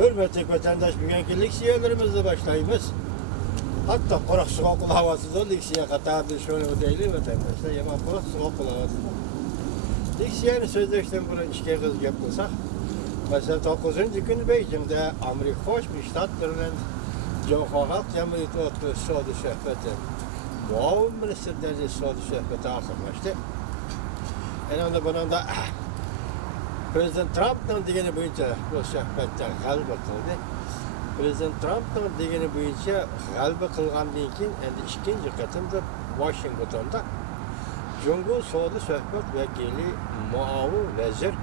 Hürmetli vatandaş, bugünkü leksiyalarımızla başlayımız. Hatta kurak soğuk havası da leksiya katardı şöyle değil vatandaşlar. Yaman kurak soğuk havası. Leksiyanın sözleşten bunu işe kız yapılsak. Mesela 9. gün Beijing'de Amerika Koşmuş Ştatlarının Cumhuriyet Cumhuriyeti otlu soğudu sohbeti. Muavin Minister Derecesi soğudu sohbeti akırlaştı. Yani bunun da Prezident Trump'ın degeni boyunca bu sohbette galiba kıldı. Prezident Trump'ın degeni boyunca galiba kılgandan keyin endi ikinci qatımda Washington'da Cumhur soğudu sohbet vekili muavin vezir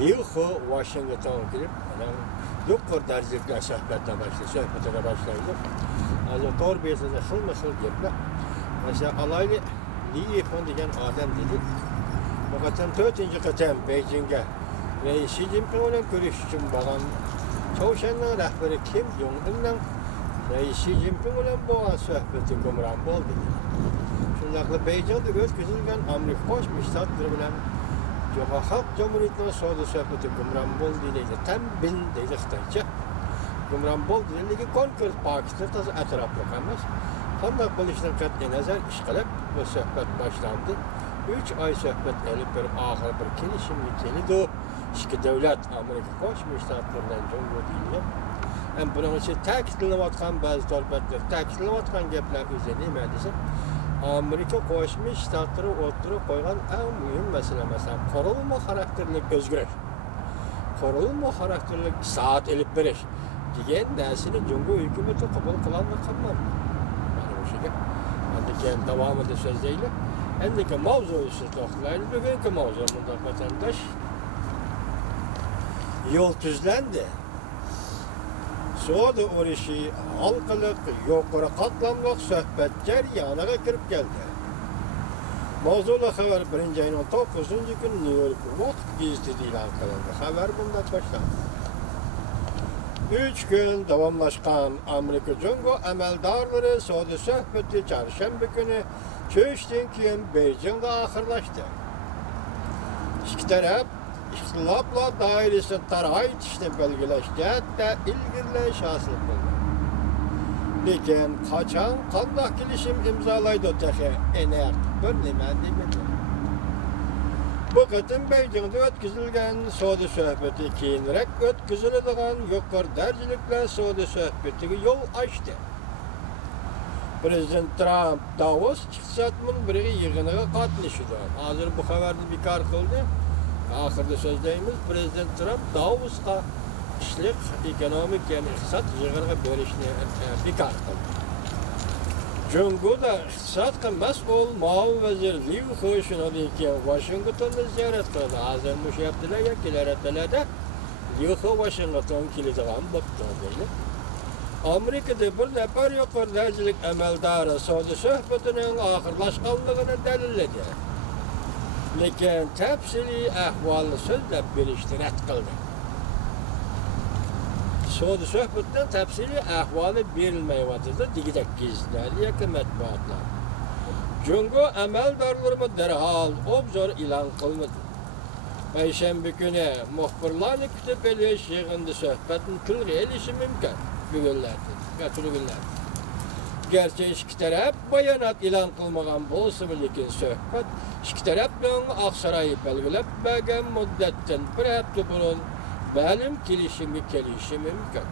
Liu He Washington'a gelip yukarı derecelikler sohbete başlaydı. Az doğru bir sözde xilma-xil gaplar. Mesela alaylı Liu He degan adam dedi. Fakat 4. qatam Beijing'e ve Xi Jinping bilan görüş için bagan Çavuşan'ın rəhbəri Kim Jong-un'dan ve Xi Jinping bilan bo'lgan sohbeti gumron bo'ldi. Shundaqla Beijing'de o'tkazilgan Amerika Qo'shma Shtatlari bilan Cumhuriyet Halk Cumhuriyeti'nin savdo sohbeti gumron bo'ldi deydi. Tam bin deydi Xitoycha. Gumron bo'ldi deydi. Konkret Pokiston tası atrofli emas. Qanday qilishdan qat'iy nazar ish qilib bu sohbat boshlandi. 3 ay sohbet elib berib oxiri bir kelishimga keldi. İki devlet Amerika Qo'shma Shtatlaridan Cumhuriyeti'ne. Hem bunun için ta'kidlanayotgan bazı torpatlar, ta'kidlanayotgan gaplar o'zi nima desa, Amerika Qo'shma Shtatlari o'tirib qo'ygan eng muhim masala mesela qurilma xarakterli o'zgarish. Qurilma xarakterli soat elib berish degan narsani Cumhuriyet hukumati qabul qilolmagan. Mana o'sha gap. Endi keyin davomida so'zlaylik. Endi mavzuga to'xtalaylik. Bugungi mavzu bunday vatandaş yol tüzlendi. Soğudu uğraşı halkılık, yukarı katlamlık sohbet ceryanına kirip geldi. Mavzula haber 1. ayın 9. gün New York Vakit Gazeti ilan kılındı. Haber bundan başlandı. 3 gün davamlaşkan Amerika Cumhur əməldarları soğudu sohbeti çarşamba günü çöşten keyin Beijing'de ahırlaştı. İki taraf İxtilafla dairesi tarayışını belgeleşti, hatta ilgirleş hasıl buldu. Lekin kaçan kandak gelişim imzalaydı tehe ener bir nime demedi. Bu qatım Beijing'de ötküzülgen soğudu sohbeti keyinrek ötküzülüdüğün yukarı dercilikler soğudu sohbetiga yol açtı. Prezident Trump Davos iqtisodning bir yig'iniga qatnashdi. Hozir bu xabarni bekor qildi. Ahirda so'zlaymiz, Prezident Trump Davosga ishlik, ekonomik yani iqtisod yig'iniga bo'lishni bekor qildi. Jumhurda iqtisodga mas'ul muavin vazir Liu He shundan keyin Washingtonda ziyorat qildi. Hozir shu haftalar kelar haftalarda Liu He Washington keladigan bo'ldi. Amerika'da bir nafar yuqori darajalik amaldori savdo sohbatining oxirlashganligini dalilladi. Lekin tafsiliy ahvolni so'zlab berishni rad qildi. Savdo sohbatdan tafsiliy ahvoli berilmayapti degidek gazetalar yoki matbuotlar. Jungo amaldorlari darhol obzor e'lon qilmadi. Payshanba kuni muxbirlarni kutib olish yig'inida suhbatni tilga olishi mumkin. Günler. Gerçi iki taraf bayanat ilan kılmagan bolsa lekin söhbet iki tarafdan Aksaray'ı belgilep bergen muddetten bir hafta burun benim kelişimi mümkün.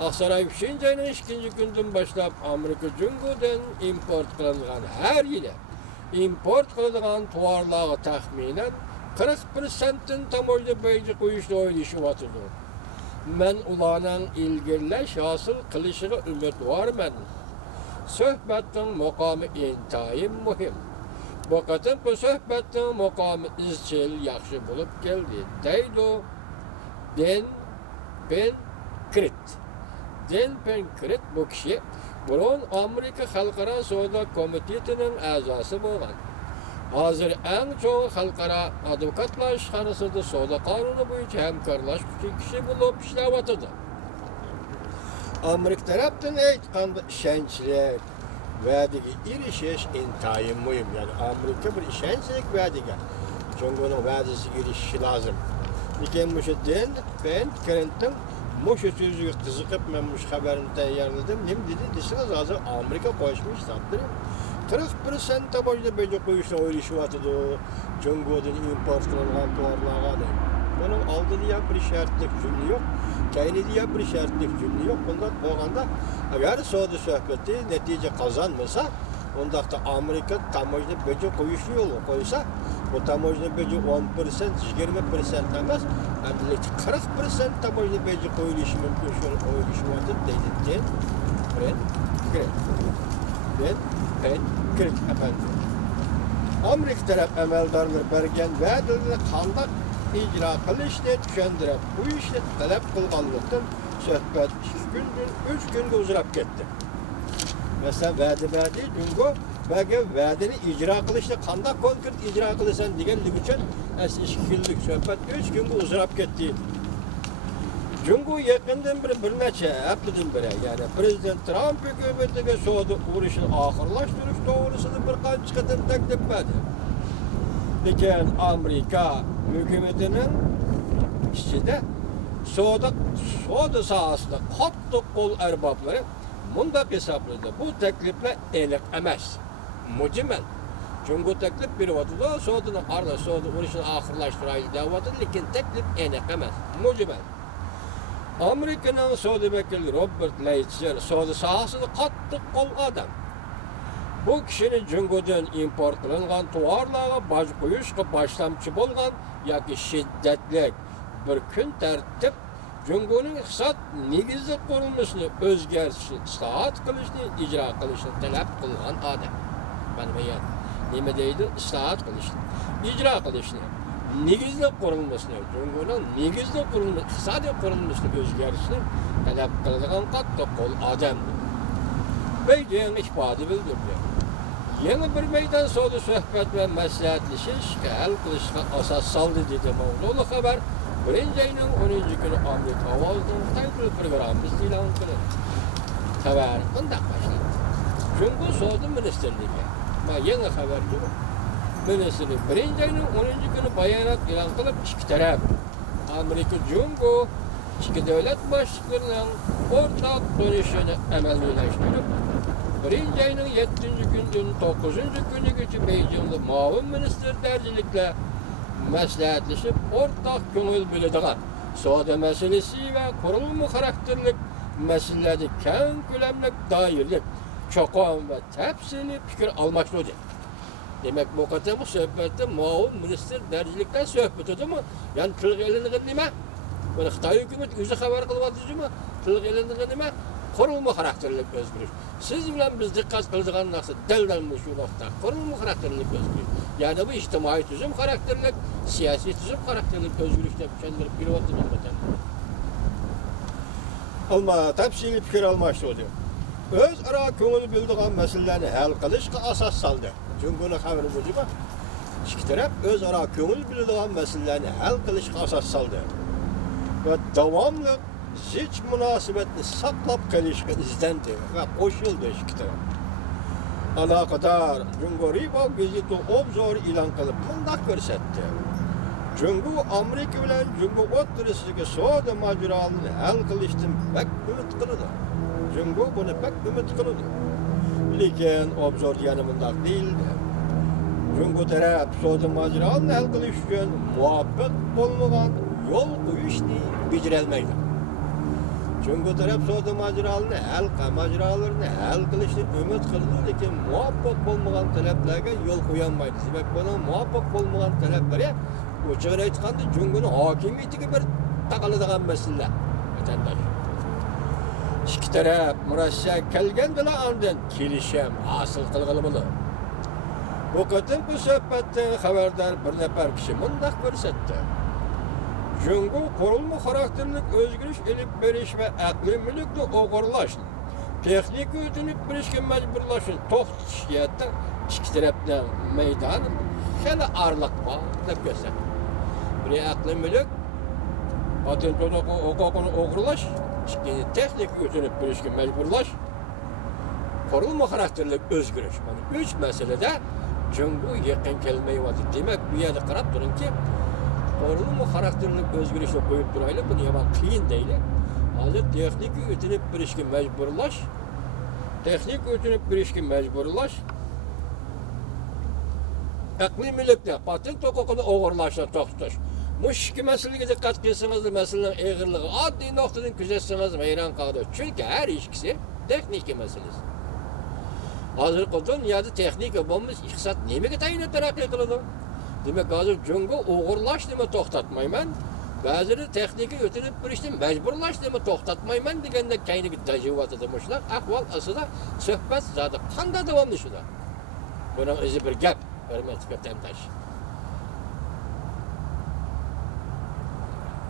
Aksaray 3. ayının 2. günden başlap Amerika Cumhuriyeti'nden import kılınan her yile import kılınan tuvarlığı tahminen 40%'in tamoyda beyci koyuşta oynayışı batırdı. Men ularning ilgirlash hosil qilishiga umid vorman. Suhbatning maqomi intayin muhim. Bu qatim bu suhbatning maqomi izchil yaxshi bo'lib keldi. Deydi Den Penkrit bu kishi burun Amerika Xalqaro savdo komitetining a'zosi bo'lgan. Hozir eng cho'ng xalqaro advokatlar ishxonasida savdo qonuni bo'yicha hamkorlashuvchi kishi bo'lib ishlayotdi. Amerika tarafdan aytganda ishonchlik va'daga erishish intayin muhim. Yani Amerika bir ishonchlik va'daga Cumhurning va'dasiga erishishi lozim. Lekin bu Den Penkritning Moşu sözüge kızıkıp ben bu haberini tayarladım. Ne dedi? Desiniz hazır Amerika koşmuş sattı. 40% tabanca böyle koyuşla oyluşuvatıdı. Cumhuriyet'in import kılınan tuarlağa da. Bunun aldı diye bir şartlık cümle yok. Kayni diye bir şartlık cümle yok. Bundan olanda eğer Suudi sohbeti netice kazanmasa onda da Amerika tabanca böyle koyuş yolu koysa bu tabanca böyle 10%, 20% demez. Yani 40% tabanca böyle koyuluşu mümkün şöyle oyluşuvatı dedi. Ben Kırk efendim. Amerika taraf emeldarlar bergen vədilərini qandaq icra qilishni tushundirib, bu ishni talab qilganlikdan suhbat 2 gündür, 3 günga uzrab ketdi. Mesela vədi Cungo vədini icra qilishni qandaq konkret icra qilasan deganlik uchun 2 kunlik suhbat 3 günga uzrab ketdi. Cungo yakından bir neçe haftadan beri yani Prezident Trump hükümetiga Suudi urushini oxirlashtirish to'g'risida bir qancha qator taklif berdi. Lekin Amerika hükümetinin ichida Suudi sohasida qattiq qo'l arboblari mundaq hisobladi. Bu takliflar aniq emas. Mujmal. Cungo taklif beryapti. Suudi urushini oxirlashtiraylik deyapti, lekin taklif aniq emas. Mujmal. Amerika'nın Suudi vekili Robert Lighthizer Suudi sahasını qattiq qo'l adam. Bu kişinin Cungo'dan import qilingan tovarlarga baj qo'yishga boshlamchi bo'lgan yoki shiddatli bir kun tartib Cungo'ning iqtisod negizli qurilmasini o'zgartirishi, islohot qilishni, ijro qilishni talab qilgan odam. Mana bu yer nima deydi? Islohot qilishni, ijro qilishni. Negizli qurilmasini, Cungo'ning negizli qurilmasini, iqtisodiy qurilmasini o'zgartirishni talab qiladigan qattiq qo'l odam. Beijing ifoda bildirdi. Yeni bir meydan Suudi suhbat ve maslahatlashishga hal qilishga asos soldi dedi mavzuli xabar. 1-ayning 10 kuni Amerika ovozining Xitoy programmasi e'lon qilindi. Xabar bunday boshlandi. Cungo Suudi ministerligi va yangi xabarga Ministrlik 1-ayning 10 kuni bayonot e'lon qilib, ikki taraf Amerika Cungo ikki davlat boshliqlarining o'rtaq ko'rishini amalga oshirib, 1-ayning 7-kundan 9-kunigacha Beijingda muavin ministr darajaliklar maslahatlashib, o'rtaq ko'ngil biladigan savdo masalasi va qurilma xarakterli masalalarda keng ko'lamli doirlik, cho'qon va tafsiliy fikr almashtirdi. Demek bu kadar bu sohbette muavin ministr darajaliklar sohbet edimi? Yani tilg'elinigi nima? Buni Xitoy hukumat o'zi xabar qilyapti mi? Tilg'elinigi nima? Qurilma xarakterli o'zgarish. Siz bilan biz diqqat qiladigan narsa daldan shu nuqta. Qurilma xarakterli o'zgarish. Yani bu ijtimoiy tuzum xarakterli, siyosiy tuzum xarakterli o'zgarish deb tushuntirib beryapti nimadan. Alma tafsiliy fikr almashtirdi. O'zaro ko'ngil bildigan masalalarni hal qilishga asos soldi. Cungo'ning xabari bo'yicha ikki taraf o'zaro ko'ngil biladigan masalalarni hal qilishga asos soldi. Va davomli zich munosabatni saqlab qolishga izlandi va qo'shildi ikki taraf. Aloqador Cungo Ribo gazeti obzor e'lon qilib bunday ko'rsatdi. Cungo Amerika bilan Cungo o'rtasidagi savdo mojarolarini hal qilishdan pek umid qiladi. Cungo buni pek umid qiladi. Lekin obzor yana bunday değildi. Cungo taraf savdo mojarolarini hal qilish uchun muvaffaq bo'lmagan yo'l qo'yishni bajarolmaydi. Cungo taraf savdo mojarolarini hal qilishni umid qildi, lekin muvaffaq bo'lmagan talablarga yo'l qo'yolmaydi. Sebab buni muvaffaq bo'lmagan talablari o'chig'ini aytganda Cungoning hokimiyatiga bir taqaladigan masala. Vatandosh. İki taraf murashsha kelganda ondan kelishim hosil qilg'ili bo'ladi. Bu qatim bu suhbatdan xabardor bir nafar kishi mundaq ko'rsatdi. Cungo qurilma xarakterli o'zgarish elib berish va aqliy mulkni o'g'irlash, texnik o'tinib berishga majburlashni to'xtatishga ikki tarafdan maydon hali arliq bor deb ko'rsatdi. Bir aqliy mulk patent huquqini o'g'irlash, ikkinchi texnik o'tinib berishga majburlash, qurilma xarakterli o'zgarish. Mana 3 masalada Cungo yaqin kelmayapti. Demak, bu yerda qarab turingki, qurilma xarakterli o'zgarishni qo'yib turaylik, buni yomon qiyin deylik. Hozir texnika o'tinib berishga majburlash, texnik o'tinib berishga majburlash, aqliy mulkni, patent huquqini o'g'irlashdan to'xtash. Bu ikki masalaga diqqat qilsangiz, masalaning og'irligi oddiy nuqtadan kuzatsangiz hayron qoladi. Chunki har ikkisi texnika masalasi. Hozir dunyoda texnika bo'lmasa, iqtisod nimaga tayinli taraqqiy qiladi? Demak, hozir jungo o'g'irlash nima to'xtatmayman. Ba'zida texnika o'tinib berishdan majburlash nima to'xtatmayman deganda kayniga tajribatida mushlar ahvol aslida suhbat zodi qanday davomlashadi? Buning o'zi bir gap, bir marta tamtash.